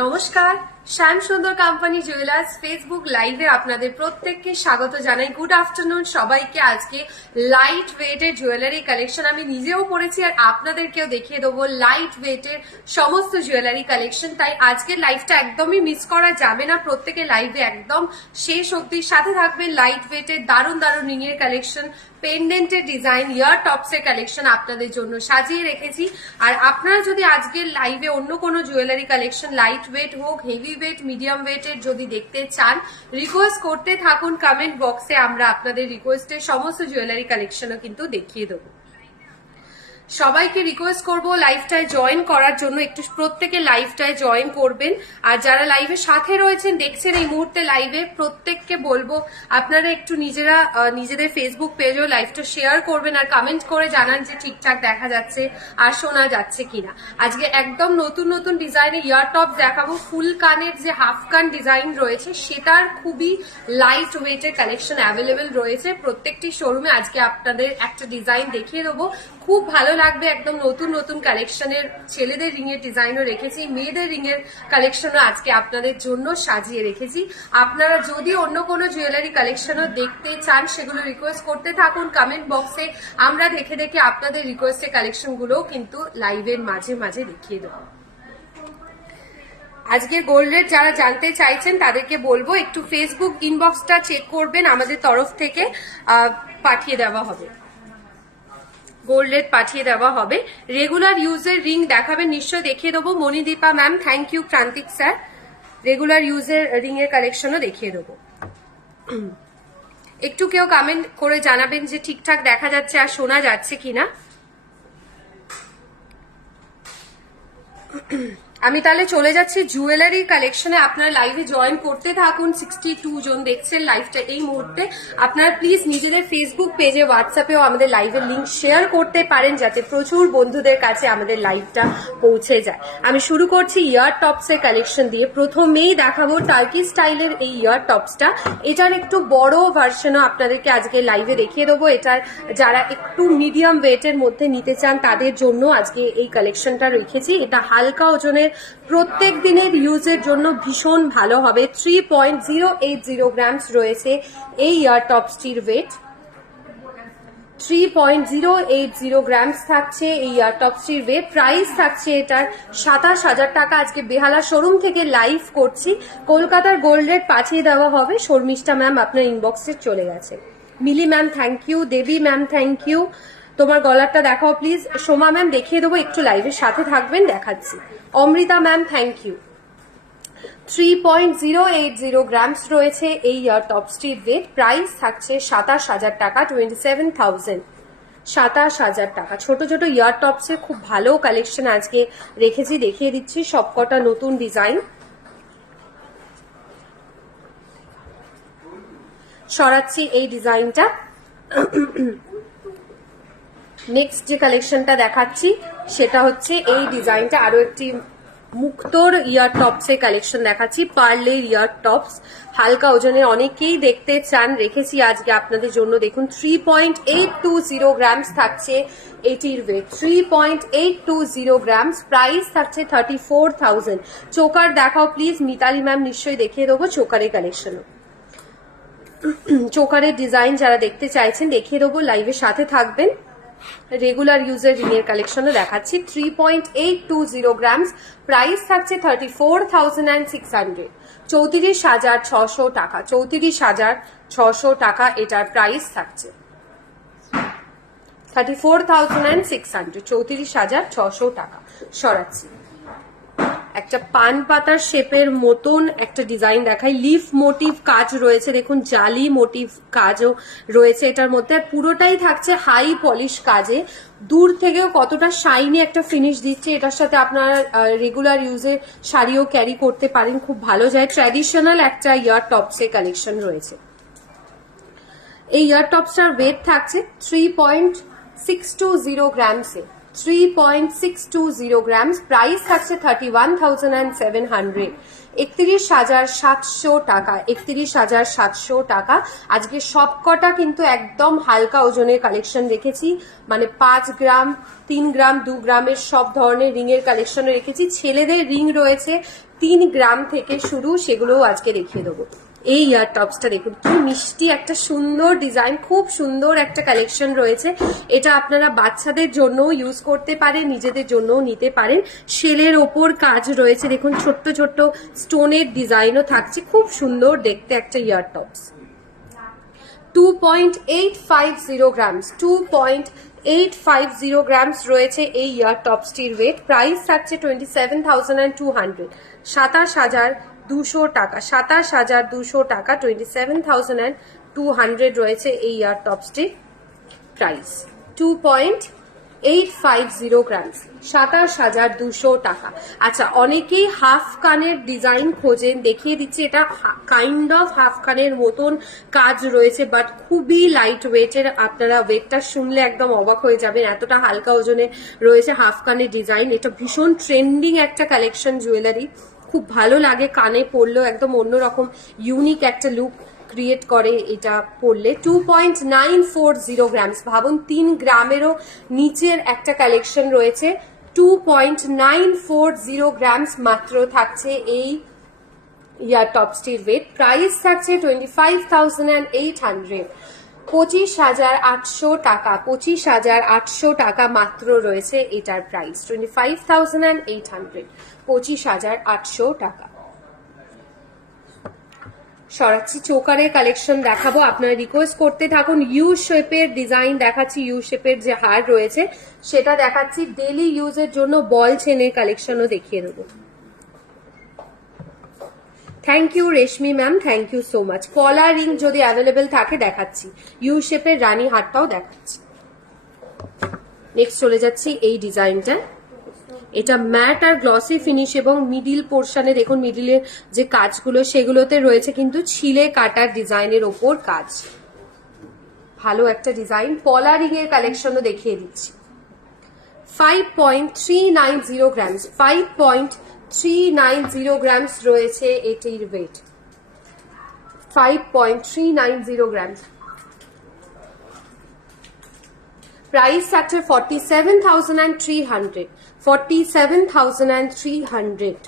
নমস্কার, শ্যাম সুন্দর company jewellers Facebook লাইভে আপনাদের প্রত্যেককে স্বাগত জানাই। গুড আফটারনুন সবাইকে। আজকে লাইট ওয়েটের জুয়েলারি কালেকশন আমি নিজেও পড়েছি আর আপনাদেরকেও দেখিয়ে দেবো লাইট ওয়েটের সমস্ত জুয়েলারি কালেকশন। তাই আজকের লাইভটা একদমই মিস করা যাবে না। প্রত্যেকে লাইভে একদম শেষ অবধি সাথে থাকবে। লাইট ওয়েটের দারুণ দারুণ রিংয়ের কালেকশন, পেন্ডেন্টের ডিজাইন, ইয়ার টপসের কালেকশন আপনাদের জন্য সাজিয়ে রেখেছি। আর আপনারা যদি আজকের লাইভে অন্য কোনো জুয়েলারি কালেকশন লাইট ওয়েট হোক, হেভি ওয়েট, মিডিয়াম ওয়েটের যদি দেখতে চান, রিকোয়েস্ট করতে থাকুন কমেন্ট বক্সে। আমরা আপনাদের রিকোয়েস্টের সমস্ত জুয়েলারি কালেকশনও কিন্তু দেখিয়ে দেবো। সবাইকে রিকোয়েস্ট করব লাইভটায় জয়েন করার জন্য, একটু প্রত্যেকে লাইভটায় জয়েন করবেন। আর যারা লাইভের সাথে রয়েছেন, দেখছেন এই মুহূর্তে লাইভে, প্রত্যেককে বলবো আপনারা একটু নিজেদের ফেসবুক পেজেও লাইভটা শেয়ার করবেন আর কমেন্ট করে জানান যে ঠিকঠাক দেখা যাচ্ছে আর শোনা যাচ্ছে কিনা। আজকে একদম নতুন নতুন ডিজাইনের ইয়ার টপ দেখাবো। ফুল কানের যে হাফ কান ডিজাইন রয়েছে সেটার খুবই লাইট ওয়েটের কালেকশন অ্যাভেলেবেল রয়েছে প্রত্যেকটি শোরুমে। আজকে আপনাদের একটা ডিজাইন দেখিয়ে দেবো, খুব ভালো লাগবে। একদম নতুন নতুন কালেকশনের ছেলেদের রিং এর ডিজাইনও রেখেছি, মেয়েদের রিং এর কালেকশনও আজকে আপনাদের জন্য সাজিয়ে রেখেছি। আপনারা যদি অন্য কোনো জুয়েলারি কালেকশনও দেখতে চান, সেগুলো রিকোয়েস্ট করতে থাকুন কমেন্ট বক্সে। আমরা দেখে দেখে আপনাদের রিকোয়েস্টের কালেকশন গুলোও কিন্তু লাইভের মাঝে মাঝে দেখিয়ে দেবো। আজকে গোল্ড রেট যারা জানতে চাইছেন তাদেরকে বলবো একটু ফেসবুক ইনবক্সটা চেক করবেন, আমাদের তরফ থেকে পাঠিয়ে দেওয়া হবে, গোল্ড রেট পাঠিয়ে দেওয়া হবে। রেগুলার ইউজের রিং দেখাবেন, নিশ্চয় দেখিয়ে দেবো। Manidipa ma'am, thank you. Prantik sir, regular ইউজের রিং এর কালেকশনও দেখিয়ে দেবো। একটু কেউ কমেন্ট করে জানাবেন যে ঠিকঠাক দেখা যাচ্ছে আর শোনা যাচ্ছে কিনা। আমি তাহলে চলে যাচ্ছি জুয়েলারি কালেকশনে। আপনারা লাইভে জয়েন করতে থাকুন। 62 জন দেখছেন লাইভটা এই মুহূর্তে। আপনারা প্লিজ নিজেদের ফেসবুক পেজে, হোয়াটসঅ্যাপেও আমাদের লাইভের লিঙ্ক শেয়ার করতে পারেন, যাতে প্রচুর বন্ধুদের কাছে আমাদের লাইভটা পৌঁছে যায়। আমি শুরু করছি ইয়ার টপসের কালেকশন দিয়ে। প্রথমেই দেখাবো টার্কি স্টাইলের এই ইয়ার টপসটা। এটার একটু বড় ভার্সনও আপনাদেরকে আজকে লাইভে দেখিয়ে দেবো। এটার যারা একটু মিডিয়াম ওয়েটের মধ্যে নিতে চান তাদের জন্য আজকে এই কালেকশনটা রেখেছি। এটা হালকা ওজনের, প্রত্যেক দিনের ইউজের জন্য ভীষণ ভালো হবে। 3.080 গ্রামস রয়েছে এই ইয়ার টপসটির ওয়েট। 3.080 গ্রামস থাকছে এই ইয়ার টপসটির ওয়েট। প্রাইস থাকছে এটার 27,000 টাকা। আজকে বেহালা শোরুম থেকে লাইভ করছি। কলকাতার গোল্ড রেট পাঠিয়ে দেওয়া হবে। শর্মিষ্ঠা ম্যাম আপনার ইনবক্সে চলে গেছে। Mili ma'am thank you. Debi ma'am thank you. তোমার গলারটা দেখাও প্লিজ। সোমা ম্যাম দেখিয়ে দেবো, একটু লাইভের সাথে থাকবেন, দেখাচ্ছি। Amrita ma'am thank you. 3.080 grams রয়েছে এই ইয়ার টপসটির ওয়েট। প্রাইস থাকছে 27,000 টাকা, 27,000, 27,000 টাকা। ছোট ছোট ইয়ার টপসে খুব ভালো কালেকশন আজকে রেখেছি, দেখিয়ে দিচ্ছি সবকটা নতুন ডিজাইন। সরাচ্ছি এই ডিজাইনটা। নেক্সট যে কালেকশনটা দেখাচ্ছি সেটা হচ্ছে এই ডিজাইনটা। আরো একটি মুক্তোর ইয়ার টপসের কালেকশন দেখাচ্ছি, পার্লের ইয়ার টপস, হালকা ওজনের, অনেকেই দেখতে চান, রেখেছি আজকে আপনাদের জন্য। দেখুন 3.820 গ্রামস থাকছে এটির ওয়েট। 3.820 গ্রামস। প্রাইস থাকছে 34,000। চোকার দেখাও প্লিজ। মিতালি ম্যাম নিশ্চয়ই দেখিয়ে দেবো চোকারের কালেকশনও। চোকারের ডিজাইন যারা দেখতে চাইছেন দেখিয়ে দেবো, লাইভের সাথে থাকবেন। রেগুলার ইউজের রিংয়ের কালেকশনও দেখাচ্ছি। 3.820 গ্রামস। প্রাইস থাকছে 34,600, 34,600 টাকা। 34,600 টাকা এটার প্রাইস থাকছে। 34,600, 34,600 টাকা। সরাচ্ছি। একটা পান পাতার শেপের মতন একটা ডিজাইন দেখাই। লিফ মোটিভ কাজ রয়েছে, দেখুন জালি মোটিভ কাজও রয়েছে এটার মধ্যে। আর পুরোটাই থাকছে হাই পলিশ কাজে। দূর থেকেও কতটা শাইনি একটা ফিনিশ দিচ্ছে। এটার সাথে আপনার রেগুলার ইউজে শাড়িও ক্যারি করতে পারেন, খুব ভালো যায়। ট্র্যাডিশনাল একটা ইয়ার টপসের কালেকশন রয়েছে। এই ইয়ার টপসটার ওয়েট থাকছে 3.620 গ্রামসে। 3.620 গ্রামস, প্রাইস থাকছে 31,700, 31,700 টাকা, 31,700 টাকা। আজকে সবকটা কিন্তু একদম হালকা ওজনের কালেকশন রেখেছি, মানে 5 গ্রাম, 3 গ্রাম, 2 গ্রামের সব ধরনের রিং এর কালেকশন রেখেছি। ছেলেদের রিং রয়েছে 3 গ্রাম থেকে শুরু, সেগুলোও আজকে দেখিয়ে দেবো। এই ইয়ার টপসটা দেখুন কি মিষ্টি, একটা সুন্দর ডিজাইন, খুব সুন্দর একটা কালেকশন রয়েছে। এটা আপনারা বাচ্চাদের জন্য ইউজ করতে পারেন, নিজেদের জন্যও নিতে পারেন। শেলের ওপর কাজ রয়েছে, দেখুন ছোট্ট ছোট্ট স্টোনের ডিজাইনও থাকছে, খুব সুন্দর দেখতে একটা ইয়ার টপস। 2.850 গ্রামস, 2.850 গ্রামস রয়েছে এই ইয়ার টপসটির ওয়েট। প্রাইস থাকছে 27,200, 27,200 টাকা, 27,200 টাকা, 27,200 রয়েছে এই ইয়ার টপসটির প্রাইস। 2.850 গ্রামস, 27,200 টাকা। আচ্ছা, অনেকেই হাফ কানের ডিজাইন খোঁজেন, দেখিয়ে দিচ্ছি। এটা কাইন্ড অফ হাফ কানের মতন কাজ রয়েছে, বাট খুবই লাইট ওয়েটের। আপনারা ওয়েটটা শুনলে একদম অবাক হয়ে যাবেন, এতটা হালকা ওজনে রয়েছে হাফ কানের ডিজাইন। এটা ভীষণ ট্রেন্ডিং একটা কালেকশন জুয়েলারি, খুব ভালো লাগে, কানে পরলেও একদম অন্যরকম ইউনিক একটা লুক ক্রিয়েট করে এটা পরলে। 2.940 গ্রামস, ভাবুন 3 গ্রামেরও নিচের একটা কালেকশন রয়েছে। 2.940 গ্রামস মাত্র থাকছে এই ইয়ার টপসটির ওয়েট। প্রাইস থাকছে 25,800, 25,800 টাকা, 25,800 টাকা মাত্র রয়েছে এটার প্রাইস। 25,800, 25,800 টাকা। সরাচ্ছি, চোকারের কালেকশন দেখাবো, আপনারা রিকোয়েস্ট করতে থাকুন। ইউ শেপের ডিজাইন দেখাচ্ছি, ইউ শেপের যে হার রয়েছে সেটা দেখাচ্ছি। ডেলি ইউজের জন্য বল চেনের কালেকশনও দেখিয়ে দেবো। Thank you Reshmi ma'am, thank you so much. কলা রিং যদি অ্যাভেলেবেল থাকে দেখাচ্ছি, ইউ শেপের রানী হারটাও দেখাচ্ছি। নেক্সট চলে যাচ্ছি এই ডিজাইনটা। এটা ম্যাট আর গ্লসি ফিনিশ এবং মিডিল পোর্শনে দেখুন মিডিলের যে কাজগুলো সেগুলোতে রয়েছে কিন্তু ছিলে কাটার ডিজাইনের ওপর কাজ। ভালো একটা ডিজাইন। পলা রিং এর কালেকশনও দেখিয়ে দিচ্ছি। 5.390 গ্রামস, 5.390 গ্রামস রয়েছে এটির ওয়েট। 5.390 গ্রামস। প্রাইস থাকছে 47,300, 47,300।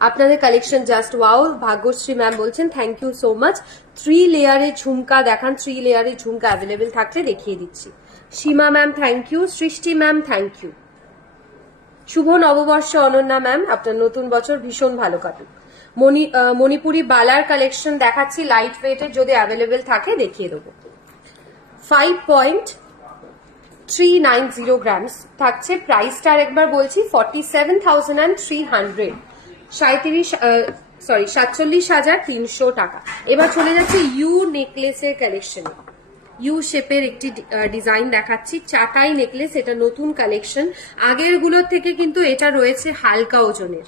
আপনাদের collection just wow. Bhagyashree ma'am বলছেন থ্যাংক ইউ সো মাচ। 3 লেয়ারের ঝুমকা দেখান, 3 লেয়ারের ঝুমকা অ্যাভেলেবেল থাকলে দেখিয়ে দিচ্ছি। সীমা ম্যাম থ্যাংক ইউ, সৃষ্টি ম্যাম থ্যাংক ইউ। শুভ নববর্ষ অনন্যা ম্যাম, আপনার নতুন বছর ভীষণ ভালো কাটুক। মণিপুরি বালার কালেকশন দেখাচ্ছি, লাইট ওয়েটের যদি অ্যাভেলেবেল থাকে দেখিয়ে দেবো। 5.390 গ্রামস থাকছে। প্রাইসটা একবার বলছি 47,300, 47,300 টাকা। এবার চলে যাচ্ছে ইউ নেকলেসের কালেকশনে। ইউ শেপের একটি ডিজাইন দেখাচ্ছি, চাটাই নেকলেস। এটা নতুন কালেকশন, আগের গুলোর থেকে কিন্তু এটা রয়েছে হালকা ওজনের।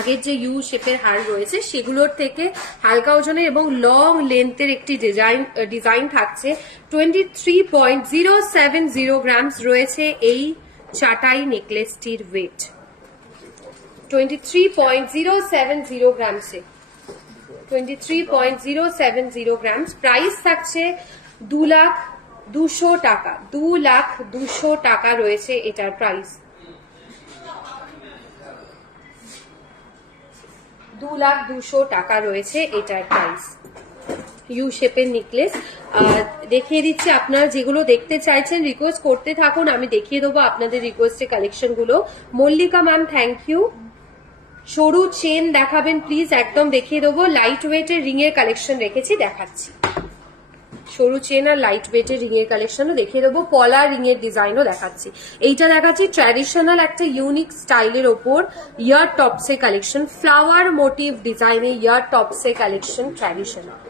আগের যে ইউ শেপের হার রয়েছে সেগুলোর থেকে হালকা ওজনের এবং লং লেন্থের একটি ডিজাইন থাকছে। 23.070 গ্রামস রয়েছে এই চাটাই নেকলেসটির ওয়েট। 23.070 গ্রামসে, 23.070 গ্রামস। প্রাইস থাকছে 2,200,000 টাকা, 2,200,000 টাকা রয়েছে এটার প্রাইস। 2,200,000 টাকা রয়েছে এটার প্রাইস। ইউ শেপের নেকলেস দেখিয়ে দিচ্ছি। আপনারা যেগুলো দেখতে চাইছেন রিকোয়েস্ট করতে থাকুন, আমি দেখিয়ে দেবো আপনাদের রিকোয়েস্টের কালেকশন গুলো। Mallika ma'am thank you. সরু চেন দেখাবেন প্লিজ, একদম দেখিয়ে দেবো। লাইট ওয়েটের রিং এর কালেকশন রেখেছি, দেখাচ্ছি। সরু চেন আর লাইট ওয়েটের রিং এর কালেকশনও দেখিয়ে দেবো। পলা রিং এর ডিজাইনও দেখাচ্ছি। এইটা দেখাচ্ছি ট্র্যাডিশনাল একটা ইউনিক স্টাইলের ওপর ইয়ার টপসের কালেকশন, ফ্লাওয়ার মোটিভ ডিজাইনে ইয়ার টপসের কালেকশন ট্র্যাডিশনাল।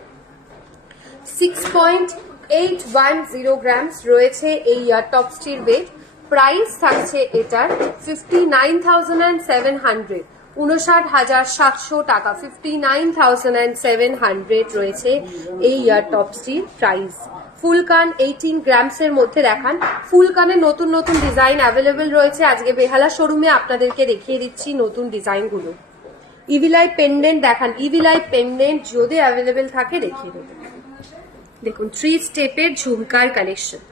6.810 গ্রামস রয়েছে এই ইয়ার টপসটির ওয়েট। প্রাইস থাকছে এটার 59,700, 59,700 টাকা। 59,700 রয়েছে এই ইয়ার টপসটির প্রাইস। ফুল কান 18 গ্রামস এর মধ্যে দেখান। ফুল কানের নতুন নতুন ডিজাইন অ্যাভেলেবেল রয়েছে, আজকে বেহালা শোরুমে আপনাদেরকে দেখিয়ে দিচ্ছি নতুন ডিজাইনগুলো। ইভিলাই পেন্ডেন্ট দেখান, ইভিলাই পেন্ডেন্ট যদি অ্যাভেলেবেল থাকে দেখিয়ে দেবেন। দেখুন 3 স্টেপের ঝুমকার কালেকশন,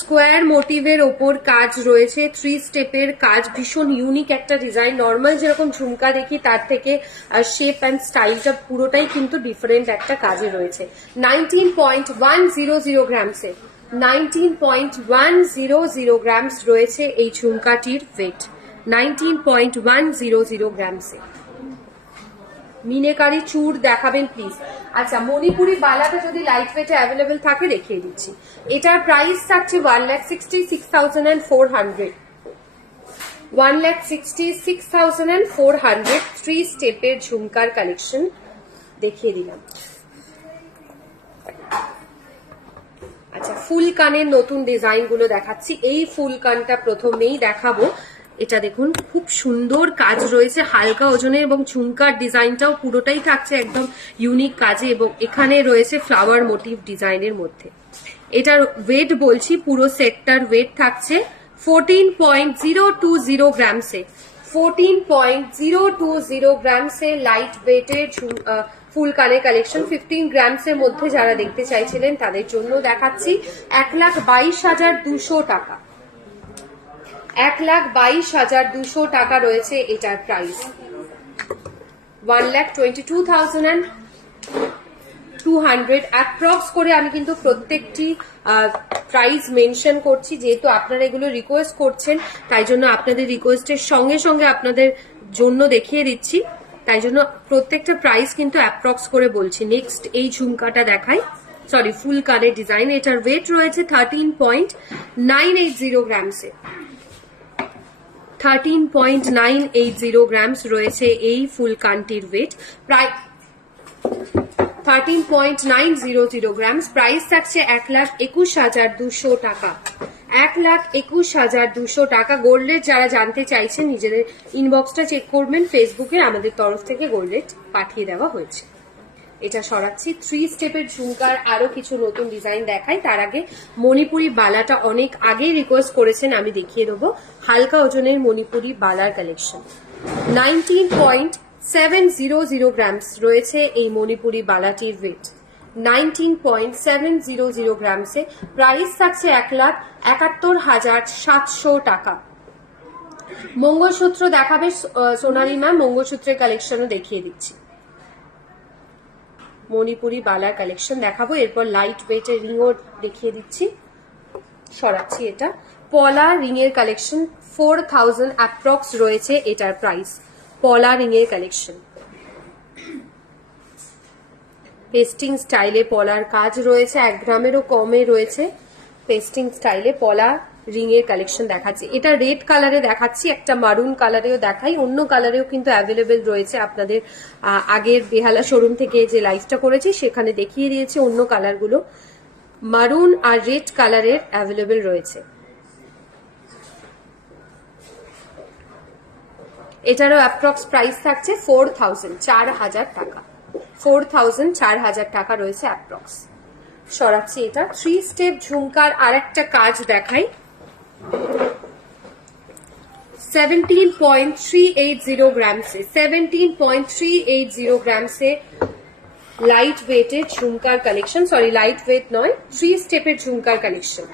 স্কোয়ার মোটিভের ওপর কাজ রয়েছে, 3 স্টেপের কাজ, ভীষণ ইউনিক একটা ডিজাইন। নর্মাল যেরকম ঝুমকা দেখি তার থেকে শেপ অ্যান্ড স্টাইলটা পুরোটাই কিন্তু ডিফারেন্ট একটা কাজে রয়েছে। 19.100 গ্রামসে, 19.100 গ্রামস রয়েছে এই ঝুমকাটির ওয়েট, 19.100 গ্রামসে। মিনেকারি চূড় দেখাবেন প্লিজ। আচ্ছা, মণিপুরি বালাটা যদি লাইট ওয়েটে অ্যাভেলেবেল থাকে দেখিয়ে দিচ্ছি। এটার প্রাইস থাকছে 1,66,400, 1,66,400। 3 স্টেপের ঝুমকার কালেকশন দেখিয়ে দিলাম। আচ্ছা, ফুল কানের নতুন ডিজাইন গুলো দেখাচ্ছি। এই ফুল কানটা প্রথমেই দেখাবো। এটা দেখুন খুব সুন্দর কাজ রয়েছে, হালকা ওজনের, এবং ঝুমকার ডিজাইনটাও পুরোটাই থাকছে একদম ইউনিক কাজে, এবং এখানে রয়েছে ফ্লাওয়ার মোটিভ ডিজাইনের মধ্যে। এটার ওয়েট বলছি, পুরো সেটটার ওয়েট থাকছে 14.020 গ্রামসে, 14.020 গ্রামসে লাইট ওয়েটের ফুল কানের কালেকশন। 15 গ্রামসের মধ্যে যারা দেখতে চাইছিলেন তাদের জন্য দেখাচ্ছি 1,22,200 টাকা, 1,22,200 টাকা রয়েছে এটার প্রাইস। 1,22,200 অ্যাপ্রক্স করে আমি কিন্তু প্রত্যেকটি প্রাইস মেনশন করছি, যেহেতু আপনারা এগুলো রিকোয়েস্ট করছেন, তাই জন্য আপনাদের রিকোয়েস্টের সঙ্গে সঙ্গে আপনাদের জন্য দেখিয়ে দিচ্ছি, তাই জন্য প্রত্যেকটা প্রাইস কিন্তু অ্যাপ্রক্স করে বলছি। নেক্সট এই ঝুমকাটা দেখাই, সরি ফুল কানের ডিজাইন। এটার ওয়েট রয়েছে 13.980 গ্রামসে, 13.980 গ্রামস রয়েছে এই ফুল কানটির ওয়েট, প্রায় 13.900 গ্রামস। প্রাইস থাকছে 1,21,200 টাকা, 1,21,200 টাকা। গোল্ড যারা জানতে চাইছেন নিজেদের ইনবক্সটা চেক করবেন, ফেসবুকে আমাদের তরফ থেকে গোল্ড পাঠিয়ে দেওয়া হয়েছে। এটা সরাচ্ছি। 3 স্টেপের ঝুমকার আরো কিছু নতুন ডিজাইন দেখাই, তার আগে মণিপুরি বালাটা অনেক আগেই রিকোয়েস্ট করেছেন, আমি দেখিয়ে দেবো হালকা ওজনের মণিপুরি বালার কালেকশন। 19.700 গ্রামস রয়েছে এই মণিপুরি বালাটির ওয়েট, 19.700 গ্রামসে। প্রাইস থাকছে 1,71,700 টাকা। মঙ্গলসূত্র দেখাবে সোনালী ম্যাম, মঙ্গলসূত্রের কালেকশনও দেখিয়ে দিচ্ছি। মণিপুরি বালার কালেকশন দেখাবো, এরপর লাইট ওয়েটের রিংও দেখিয়ে দিচ্ছি। সরাচ্ছি এটা পলা রিং এর কালেকশন, 4,000 অ্যাপ্রক্স রয়েছে এটার প্রাইস। পলা রিং এর কালেকশন, পেস্টিং স্টাইলে পলার কাজ রয়েছে, 1 গ্রামেরও কমে রয়েছে। পেস্টিং স্টাইলে পলা রিং এর কালেকশন দেখাচ্ছি। এটা রেড কালারে দেখাচ্ছি, একটা মারুন কালারেও দেখাই, অন্য কালারেও কিন্তু অ্যাভেলেবেল রয়েছে। আপনাদের আগের বেহালা শোরুম থেকে যে লাইভটা করেছি সেখানে দেখিয়ে দিয়েছি অন্য কালারগুলো। মারুন আর রেড কালারের অ্যাভেলেবেল রয়েছে। এটারও অ্যাপ্রক্স প্রাইস থাকছে 4,000, 4,000 টাকা, 4,000, 4,000 টাকা রয়েছে অ্যাপ্রক্স। সরাচ্ছি এটা। 3 স্টেপ ঝুমকার আর একটা কাজ দেখাই। 17.380 গ্রামসে, 17.380 গ্রামসে লাইট ওয়েটের ঝুমকার কালেকশন, সরি লাইট ওয়েট নয়, 3 স্টেপের ঝুমকার কালেকশন।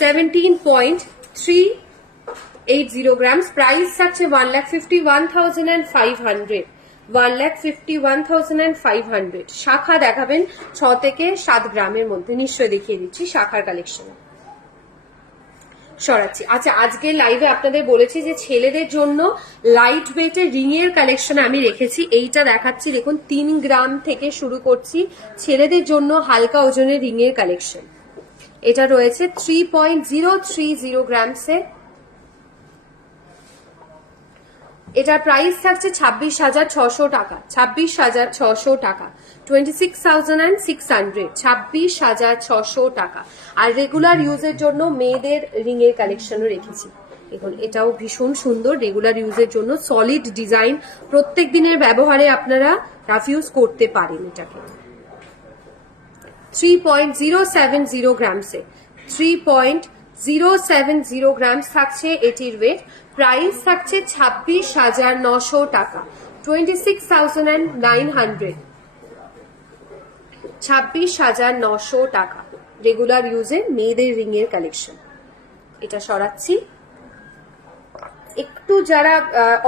17.380 গ্রামস। প্রাইস থাকছে 1,51,500, 1,51,500। শাখা দেখাবেন 6 থেকে 7 গ্রামের মধ্যে, নিশ্চয়ই দেখিয়ে দিচ্ছি শাখার কালেকশন। সরাচ্ছি। আচ্ছা, আজকে লাইভে আপনাদের বলেছি যে ছেলেদের জন্য লাইট ওয়েটের রিং এর কালেকশন আমি রেখেছি, এইটা দেখাচ্ছি। দেখুন 3 গ্রাম থেকে শুরু করছি, ছেলেদের জন্য হালকা ওজনের রিং এর কালেকশন। এটা রয়েছে 3.030 গ্রামসে। এটার প্রাইস থাকছে 26,600 টাকা, 26,600 টাকা, 26,600, 26,600 টাকা। আর রেগুলার ইউজের জন্য মেয়েদের রিং এর কালেকশনও রেখেছি। দেখুন এটাও ভীষণ সুন্দর, রেগুলার ইউজের জন্য সলিড ডিজাইন, প্রত্যেক দিনের ব্যবহারে আপনারা রাফ ইউজ করতে পারেন এটাকে। 3.070 গ্রামসে, 3.070 গ্রামস থাকছে এটির ওয়েট। প্রাইস থাকছে 26,900 টাকা, 26,900, 26,900 টাকা। রেগুলার ইউজে মেয়েদের রিং এর কালেকশন। এটা সরাচ্ছি। একটু যারা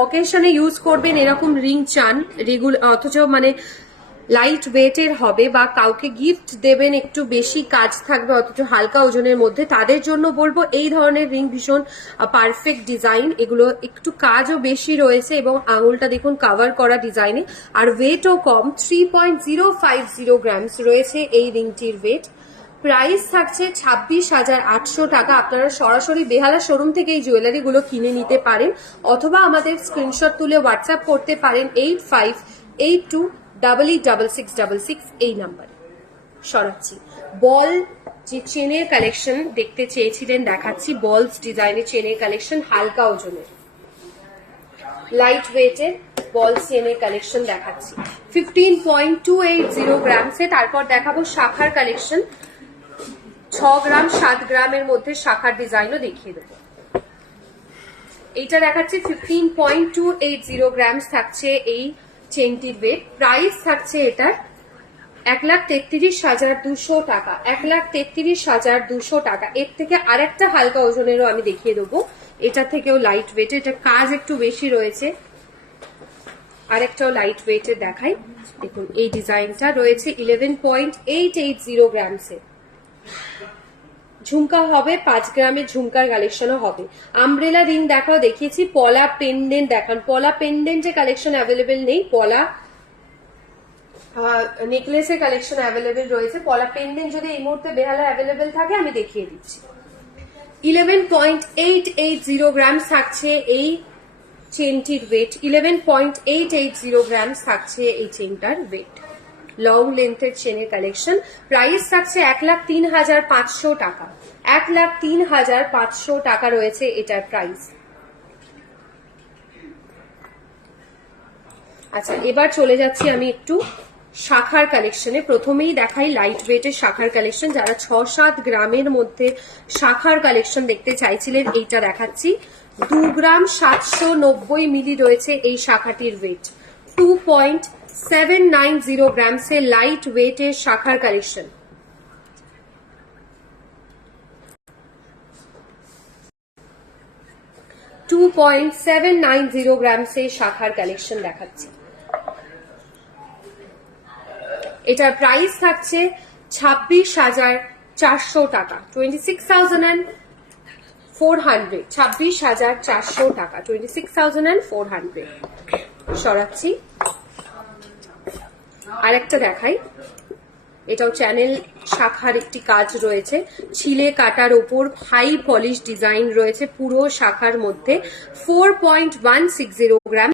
অকেশনে ইউজ করবেন এরকম রিং চান রেগুলার, অথচ মানে লাইট ওয়েটের হবে বা কাউকে গিফট দেবেন, একটু বেশি কাজ থাকবে অথচ হালকা ওজনের মধ্যে, তাদের জন্য বলবো এই ধরনের রিং ভীষণ পারফেক্ট ডিজাইন। এগুলো একটু কাজও বেশি রয়েছে এবং আঙুলটা দেখুন কাভার করা ডিজাইনে, আর ওয়েটও কম। 3.050 গ্রামস রয়েছে এই রিংটির ওয়েট। প্রাইস থাকছে 26,800 টাকা। আপনারা সরাসরি বেহালা শোরুম থেকে এই জুয়েলারি গুলো কিনে নিতে পারেন অথবা আমাদের স্ক্রিনশট তুলে হোয়াটসঅ্যাপ করতে পারেন 8582886666 এই নাম্বারে। সরাচ্ছি। বল যে চেনের কালেকশন দেখতে চেয়েছিলেন দেখাচ্ছি। বলস ডিজাইনের চেনের কালেকশন, হালকা ওজনের লাইট ওয়েটের বল চেনের কালেকশন দেখাচ্ছি 15.280 গ্রামসে। তারপর দেখাবো শাখার কালেকশন, 6 গ্রাম 7 গ্রামের মধ্যে শাখার ডিজাইনও দেখিয়ে দেবো। এইটা দেখাচ্ছি 15.280 গ্রামস থাকছে এই চেনটির ওয়েট। প্রাইস থাকছে এটার 1,33,200 টাকা, 1,33,200 টাকা। এর থেকে আরেকটা হালকা ওজনেরও আমি দেখিয়ে দেবো, এটা থেকেও লাইট ওয়েট, এটা কাজ একটু বেশি রয়েছে। আরেকটাও লাইট ওয়েটের দেখাই, দেখুন এই ডিজাইনটা রয়েছে 11.880 গ্রামসে। ঝুমকা হবে 5 গ্রামের ঝুমকার কালেকশনও হবে। আমব্রেলা রিং দেখাও দেখিয়েছি, পলা পেন্ডেন্ট দেখান। পলা পেন্ডেন্টের কালেকশন অ্যাভেলেবেল নেই, পলা নেকলেসের কালেকশন অ্যাভেলেবেল রয়েছে। পলা পেন্ডেন্ট যদি এই মুহূর্তে বেহালা অ্যাভেলেবেল থাকে আমি দেখিয়ে দিচ্ছি। 11.880 গ্রামস থাকছে এই চেনটির ওয়েট, 11.880 গ্রামস থাকছে এই চেনটার ওয়েট। লং লেন্থের চেনের কালেকশন। প্রাইস থাকছে 1,03,500 টাকা, 1,03,500 টাকা রয়েছে এটার প্রাইস। আচ্ছা, এবার চলে যাচ্ছি আমি একটু শাখার কালেকশনে। প্রথমেই দেখাই লাইট ওয়েটের শাখার কালেকশন। যারা 6-7 গ্রামের মধ্যে শাখার কালেকশন দেখতে চাইছিলেন এইটা দেখাচ্ছি। 2 গ্রাম 790 মিলি রয়েছে এই শাখাটির ওয়েট। 2.790 গ্রামসে লাইট ওয়েটের শাখার কালেকশন। $2.790 গ্রামসে শাখার কালেকশন দেখাচ্ছি। এটার প্রাইস থাকছে 26,400 টাকা, 26,400, 26,400 টাকা, 26,400। সরাচ্ছি। আরেকটা দেখাই, এটাও চ্যানেল শাখার একটি কাজ রয়েছে, ছিলে কাটার ওপর হাই পলিশ ডিজাইন রয়েছে পুরো শাখার মধ্যে। 4.160 গ্রাম,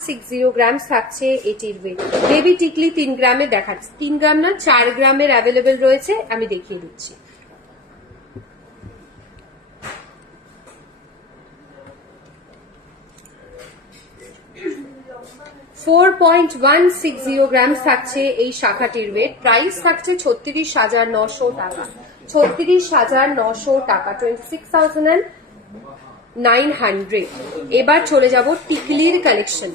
60 গ্রামস থাকছে এটির ওয়েট। বেবি টিকলি 3 গ্রামে দেখাচ্ছি, 3 গ্রাম না 4 গ্রামের অ্যাভেলেবেল রয়েছে, আমি দেখিয়ে দিচ্ছি। $4.160 গ্রাম থাকছে এই শাখাটির ওয়েট। প্রাইস থাকছে 36,900 টাকা, 36,900 টাকা, 26,900। এবার চলে যাব টিকলির কালেকশন।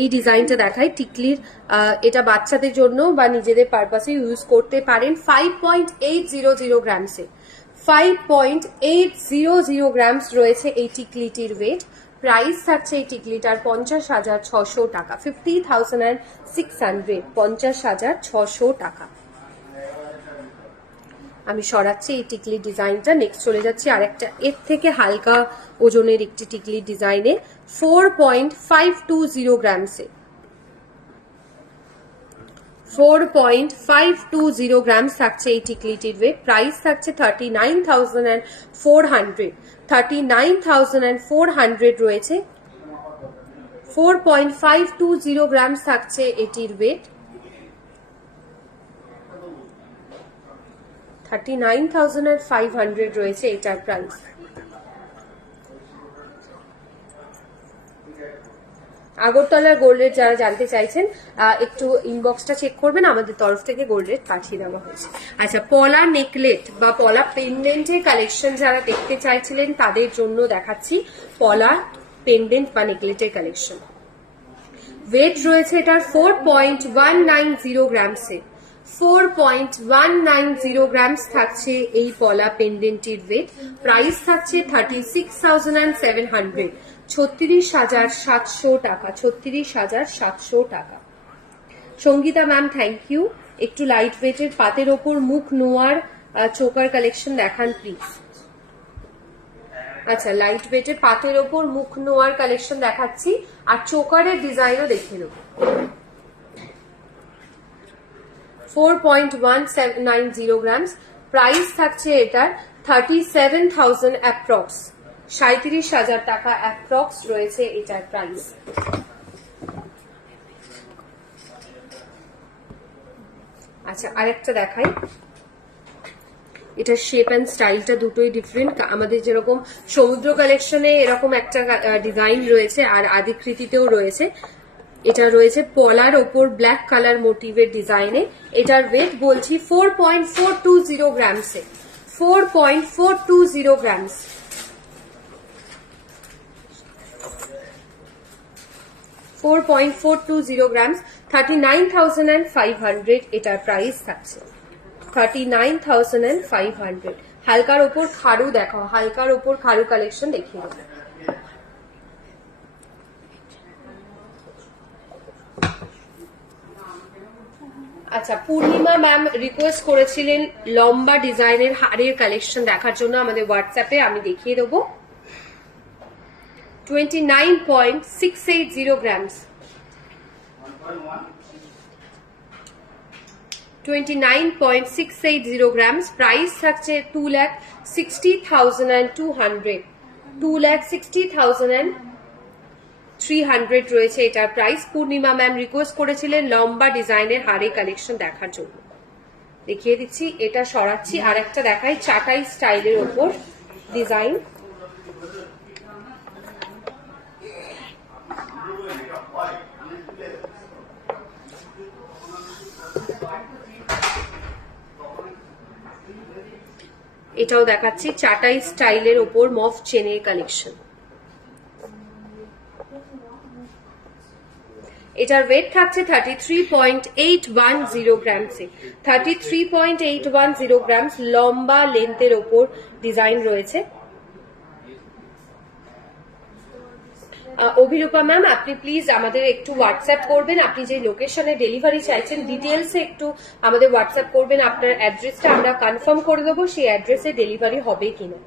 এই ডিজাইনটা দেখাই টিকলির, এটা বাচ্চাদের জন্য বা নিজেদের পারপাসে ইউজ করতে পারেন। 5.800 গ্রামসে, 5.800 গ্রামস রয়েছে এই টিকলিটির ওয়েট। প্রাইস থাকছে এই টিকলিটার 50,600 টাকা, 50,600, 50,600 টাকা। আমি সরাচ্ছি এই টিকলি ডিজাইনটা। নেক্সট চলে যাচ্ছি আরেকটা এর থেকে হালকা ওজনের একটি টিকলি ডিজাইনে। 4.520 গ্রামসে, 4.520 গ্রামস থাকছে এই টিকলিটির ওয়েট। প্রাইস থাকছে 39,400, 39,400 রয়েছে। 4.520 গ্রামস থাকছে এটির ওয়েট। 39,500 রয়েছে এটার প্রাইস। আগরতলার গোল্ড রেট যারা জানতে চাইছেন একটু ইনবক্সটা চেক করবেন, আমাদের তরফ থেকে গোল্ড রেট পাঠিয়ে দেওয়া হয়েছে। আচ্ছা, পলা নেকলেট বা পলা পেন্ডেন্টের কালেকশন যারা দেখতে চাইছিলেন তাদের জন্য দেখাচ্ছি পলা পেন্ডেন্ট বা নেকলেটের কালেকশন। ওয়েট রয়েছে এটার 4.190 গ্রামসে। 4.190 গ্রামস থাকছে এই পলা পেন্ডেন্টের ওয়েট। প্রাইস থাকছে 36,700, 36,700 টাকা, 36,700 টাকা। Sangita ma'am thank you. একটু লাইট ওয়েটের পাতের ওপর মুখ নোয়ার চোকার কালেকশন দেখান প্লিজ। আচ্ছা, লাইট ওয়েটের পাতের ওপর মুখ নোয়ার কালেকশন দেখাচ্ছি, আর চোকারের ডিজাইনও দেখিয়ে দেবো। 4.190 গ্রামস। প্রাইস থাকছে এটার 37,000 অ্যাপ্রক্স, 37,000 টাকা অ্যাপ্রক্স রয়েছে এটার প্রাইস। আচ্ছা, আরেকটা দেখাই। এটা শেপ অ্যান্ড স্টাইলটা দুটোই ডিফারেন্ট। আমাদের যেরকম সমুদ্র কালেকশনে এরকম একটা ডিজাইন রয়েছে, আর আদিকৃতিতেও রয়েছে। এটা রয়েছে পলার ওপর ব্ল্যাক কালার মোটিভের ডিজাইনে। এটার ওয়েট বলছি 4.420 গ্রামসে। 4.420 গ্রামস। 4.420 গ্রামস, 39,500 এটার প্রাইস থাকছে। 39,500। হালকার ওপর খাড়ু দেখাও, হালকার ওপর খাড়ু কালেকশন দেখিয়ে দেবো। আচ্ছা, পূর্ণিমা ম্যাম রিকোয়েস্ট করেছিলেন লম্বা ডিজাইনের হারের কালেকশন দেখার জন্য আমাদের হোয়াটসঅ্যাপে, আমি দেখিয়ে দেবো। 29.680 গ্রামস। 29.680 গ্রামস। প্রাইস থাকছে 2,60,200, 2,60,300 রয়েছে এটার প্রাইস। পূর্ণিমা ম্যাম রিকোয়েস্ট করেছিলেন লম্বা ডিজাইনের হারের কালেকশন দেখার জন্য, দেখিয়ে দিচ্ছি। এটা সরাচ্ছি, আর একটা দেখাই চাটাই স্টাইলের ওপর ডিজাইন। এটাও দেখাচ্ছি চাটাই স্টাইলের ওপর মফ চেনের কালেকশন। এটার ওয়েট থাকছে 33.810 গ্রামসে। 33.810 গ্রামস লম্বা লেন্থের ওপর ডিজাইন রয়েছে। অভিরূপা ম্যাম, আপনি প্লিজ আমাদের একটু হোয়াটসঅ্যাপ করবেন, আপনি যে লোকেশনে ডেলিভারি চাইছেন ডিটেলসে একটু আমাদের হোয়াটসঅ্যাপ করবেন। আপনার অ্যাড্রেসটা আমরা কনফার্ম করে দেবো সেই অ্যাড্রেসে ডেলিভারি হবে কিনা।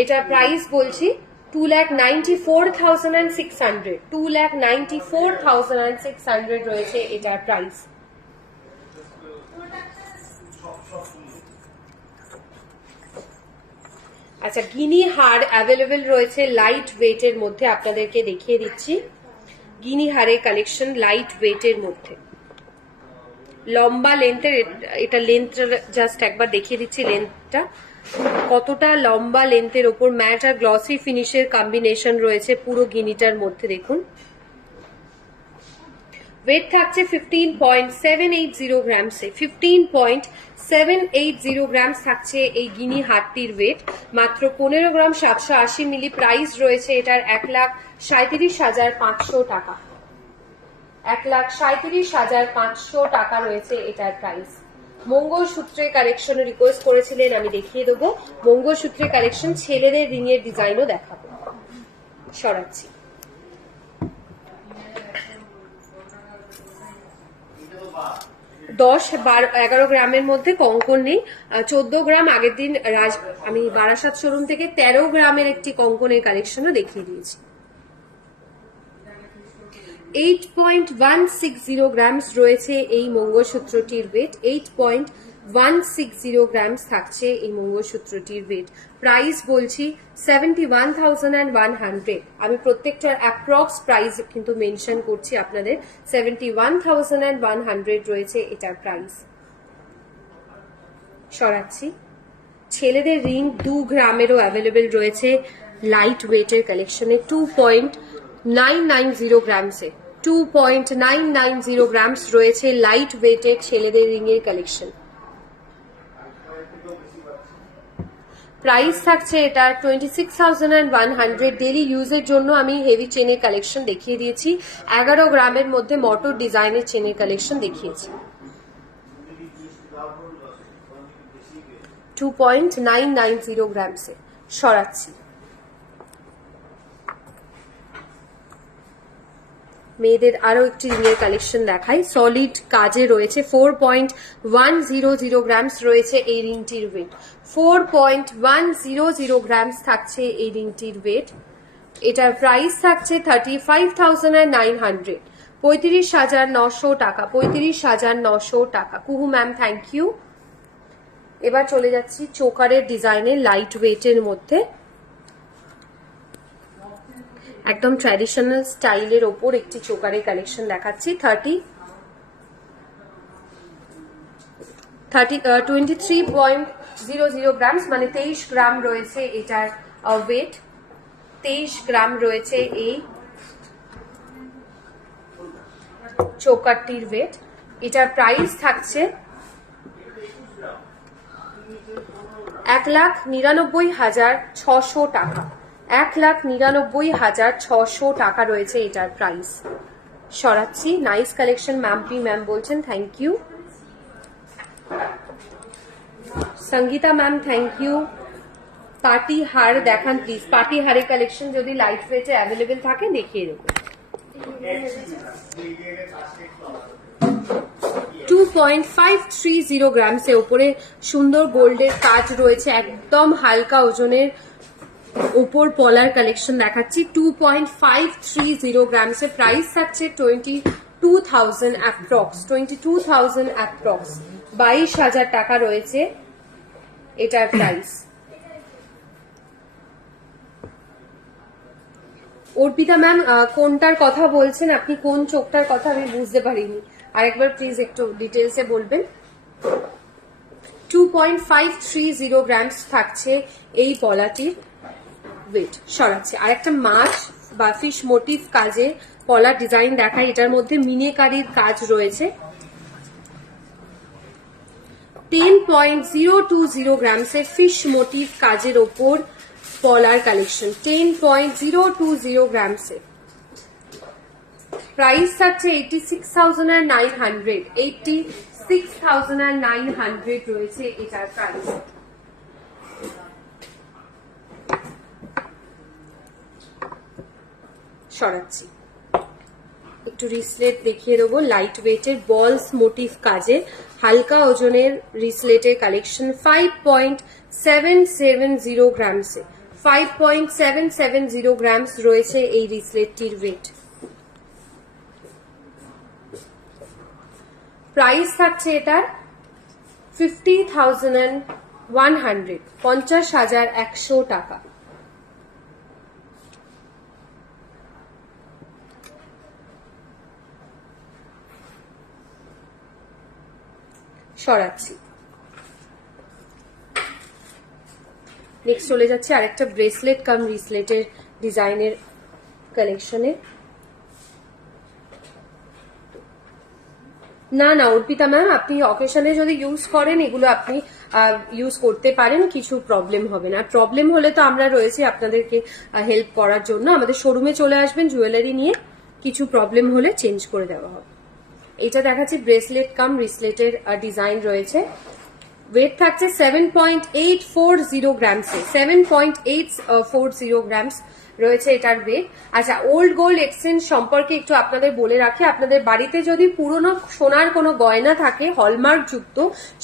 এটা প্রাইস বলছি 2,94,600, 2,94,600 রয়েছে এটার প্রাইস। আচ্ছা, গিনি হার অ্যাভেলেবেল রয়েছে লাইট ওয়েটের মধ্যে, আপনাদেরকে দেখিয়ে দিচ্ছি গিনি হারের কালেকশন লাইট ওয়েটের মধ্যে। লম্বা লেন্থের, এটা লেন্থটা জাস্ট একবার দেখিয়ে দিচ্ছি লেন্থটা কতটা লম্বা লেন্থের ওপর ম্যাট আর গ্লসি ফিনিশের কম্বিনেশন রয়েছে পুরো গিনিটার মধ্যে। দেখুন ওয়েট থাকছে 15.780 গ্রামসে। 15.780 গ্রামস থাকছে এই গিনি হারটির ওয়েট। মাত্র 15 গ্রাম 780 মিলি। প্রাইস রয়েছে এটার 1,37,500 টাকা। 1,37,500 টাকা রয়েছে এটার প্রাইস। মঙ্গলসূত্রের কালেকশনে রিকোয়েস্ট করেছিলেন, আমি দেখিয়ে দেবো। মঙ্গলসূত্রের কালেকশন ছেলেদের রিং এর ডিজাইনও দেখাবো। সরাচ্ছি। দশ 11 গ্রামের মধ্যে কঙ্কন নেই। 14 গ্রাম আগের দিন আমি বারাসাত শোরুম থেকে 13 গ্রামের একটি কঙ্কনের কালেকশনও দেখিয়ে দিয়েছি। 8.160 গ্রামস রয়েছে এই মঙ্গলসূত্রটির ওয়েট। 8.160 গ্রামস থাকছে এই মঙ্গলসূত্রটির ওয়েট। প্রাইস বলছি 71,100। আমি প্রত্যেকটার অ্যাপ্রক্স প্রাইস কিন্তু মেনশন করছি আপনাদের। 71,100 রয়েছে এটার প্রাইস। সরাচ্ছি। ছেলেদের রিং 2 গ্রামেরও অ্যাভেলেবেল রয়েছে লাইট ওয়েটের কালেকশনে। 2.990 গ্রামসে 2.990 গ্রামস রয়েছে লাইট ওয়েটেড ছেলেদের রিং এর কালেকশন। প্রাইস থাকছে এটা 26,100। ডেলি ইউজের জন্য আমি হেভি চেনের কালেকশন দেখিয়ে দিয়েছি, 11 গ্রামের মধ্যে মোটর ডিজাইনের চেনের কালেকশন দেখিয়েছি। 2.990 গ্রামসে সরাচ্ছি। মেয়েদের আরো একটি রিংয়ের কালেকশন দেখাই, সলিড কাজে রয়েছে। 4.100 গ্রামস রয়েছে এই রিংটির ওয়েট। 4.100 গ্রামস থাকছে এই রিংটির ওয়েট। এটার প্রাইস থাকছে 35,900, 35,900 টাকা, 35,900 টাকা। কুহু ম্যাম থ্যাংক ইউ। এবার চলে যাচ্ছি চোকারের ডিজাইনের লাইট ওয়েটের মধ্যে, একদম ট্র্যাডিশনাল স্টাইলের ওপর একটি চোকারের কালেকশন দেখাচ্ছি। 23.00 গ্রামস, মানে 23 গ্রাম রয়েছে এটার ওয়েট। 23 গ্রাম রয়েছে এই চোকারটির ওয়েট। এটার প্রাইস থাকছে 1,99,600 টাকা। 1,99,600 টাকা রয়েছে এটার প্রাইস। সরাচ্ছি। নাইস কালেকশন ম্যাম্পি ম্যাম বলছেন thank you. Sangeeta ma'am thank you. Party হার দেখান প্লিজ। পার্টি হারের কালেকশন যদি লাইট ওয়েটে অ্যাভেলেবেল থাকে দেখিয়ে দেবো। 2.530 গ্রামসের উপরে সুন্দর গোল্ডের কাজ রয়েছে, একদম হালকা ওজনের উপর পলার কালেকশন দেখাচ্ছি। 2.530 গ্রামসের প্রাইস থাকছে 22,000 অ্যাপ্রক্স, 22,000 অ্যাপ্রক্স, 22,000 টাকা রয়েছে এটার প্রাইস। অর্পিতা ম্যাম কোনটার কথা বলছেন আপনি, কোন চোখটার কথা আমি বুঝতে পারিনি, আরেকবার প্লিজ একটু ডিটেলসে বলবেন। 2.530 গ্রামস থাকছে এই পলাটির ওয়েট। সরাচ্ছে। আরেকটা মাছ বা ফিশ মোটিভ কাজে পলার ডিজাইন দেখাই, এটার মধ্যে মিনেকারির কাজ রয়েছে। 10.020 গ্রামসের ফিশ মোটিভ কাজের ওপর পলার কালেকশন। 10.020 গ্রামসে প্রাইস থাকছে 86,900, 86,900 রয়েছে এটার প্রাইস। সরাচ্ছি। একটু রিসলেট দেখিয়ে দেবো, লাইট ওয়েটের বলস মোটিভ কাজে হালকা ওজনের রিসলেটের কালেকশন। 5.770 গ্রামসে, 5.770 গ্রামস রয়েছে এই রিসলেটটির ওয়েট। প্রাইস থাকছে এটার 50,100, 50,100 টাকা। সরাচ্ছি। নেক্সট চলে যাচ্ছে আরেকটা ব্রেসলেট কাম রিসলেটের ডিজাইনের কালেকশনে। না না অর্পিতা ম্যাম, আপনি অকেশনে যদি ইউজ করেন এগুলো আপনি ইউজ করতে পারেন, কিছু প্রবলেম হবে না। প্রবলেম হলে তো আমরা রয়েছি আপনাদেরকে হেল্প করার জন্য। আমাদের শোরুমে চলে আসবেন জুয়েলারি নিয়ে, কিছু প্রবলেম হলে চেঞ্জ করে দেওয়া হবে। এটা দেখাচ্ছি ব্রেসলেট কাম রিসলেটের ডিজাইন রয়েছে। ওয়েট থাকছে 7.840 গ্রামসে, 7.840 গ্রামস রয়েছে এটার ওয়েট। আচ্ছা, ওল্ড গোল্ড এক্সচেঞ্জ সম্পর্কে একটু আপনাদের বলে রাখি, আপনাদের বাড়িতে যদি পুরনো সোনার কোনো গয়না থাকে হলমার্ক যুক্ত,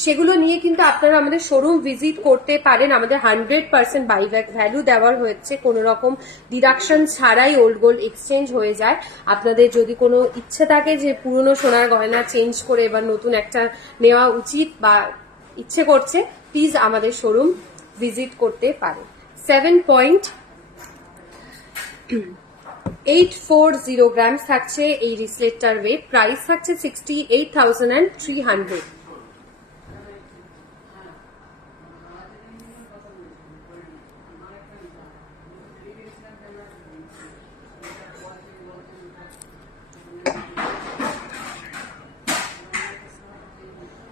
সেগুলো নিয়ে কিন্তু আপনারা আমাদের শোরুম ভিজিট করতে পারেন। আমাদের 100% বাইব্যাক ভ্যালু দেওয়ার হয়েছে, কোনো রকম ডিডাকশন ছাড়াই ওল্ড গোল্ড এক্সচেঞ্জ হয়ে যায়। আপনাদের যদি কোনো ইচ্ছে থাকে যে পুরনো সোনার গয়না চেঞ্জ করে এবার নতুন একটা নেওয়া উচিত বা ইচ্ছে করছে, প্লিজ আমাদের শোরুম ভিজিট করতে পারেন। 7.840 গ্রামস থাকছে এই রিসলেটটার ওয়েট। প্রাইস থাকছে 68,300।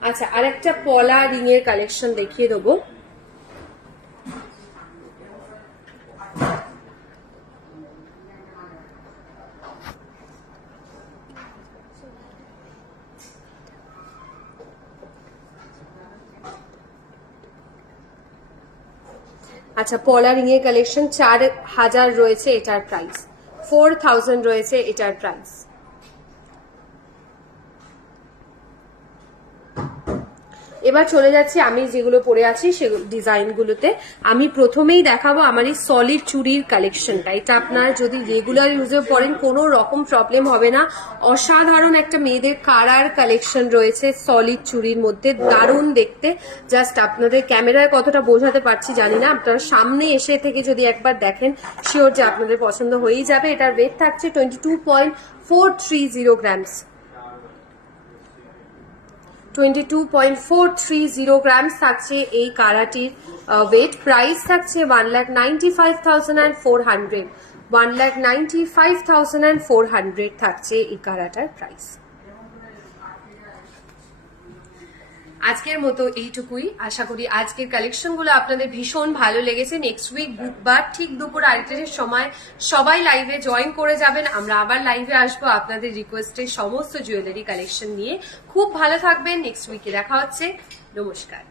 আচ্ছা, আর একটা পলা রিং এর কালেকশন দেখিয়ে দেবো। আচ্ছা, পলা রিং এর কালেকশন 4000 রয়েছে এটার প্রাইস, 4000 রয়েছে এটার প্রাইস। এবার চলে যাচ্ছি আমি যেগুলো পরে আছি সেগুলো ডিজাইনগুলোতে। আমি প্রথমেই দেখাবো আমার এই সলিড চুড়ির কালেকশনটা। এটা আপনারা যদি রেগুলার ইউজে পরেন কোনো রকম প্রবলেম হবে না। অসাধারণ একটা মেয়েদের কারার কালেকশন রয়েছে সলিড চুড়ির মধ্যে, দারুণ দেখতে। জাস্ট আপনাদের ক্যামেরায় কতটা বোঝাতে পারছি জানি না, আপনারা সামনে এসে থেকে যদি একবার দেখেন শিওর যে আপনাদের পছন্দ হয়েই যাবে। এটার ওয়েট থাকছে 22.430 গ্রামস, 22.430 গ্রামস থাকছে এই কারাটির ওয়েট। প্রাইস থাকছে 1,95,400, 1,95,400 থাকছে এই কারাটার প্রাইস। আজকের মতো এইটুকুই। আশা করি আজকের কালেকশনগুলো আপনাদের ভীষণ ভালো লেগেছে। নেক্সট উইক বুধবার ঠিক দুপুর 2টার সময় সবাই লাইভে জয়েন করে যাবেন। আমরা আবার লাইভে আসবো আপনাদের রিকোয়েস্টের সমস্ত জুয়েলারি কালেকশন নিয়ে। খুব ভালো থাকবেন। নেক্সট উইকে দেখা হচ্ছে। নমস্কার।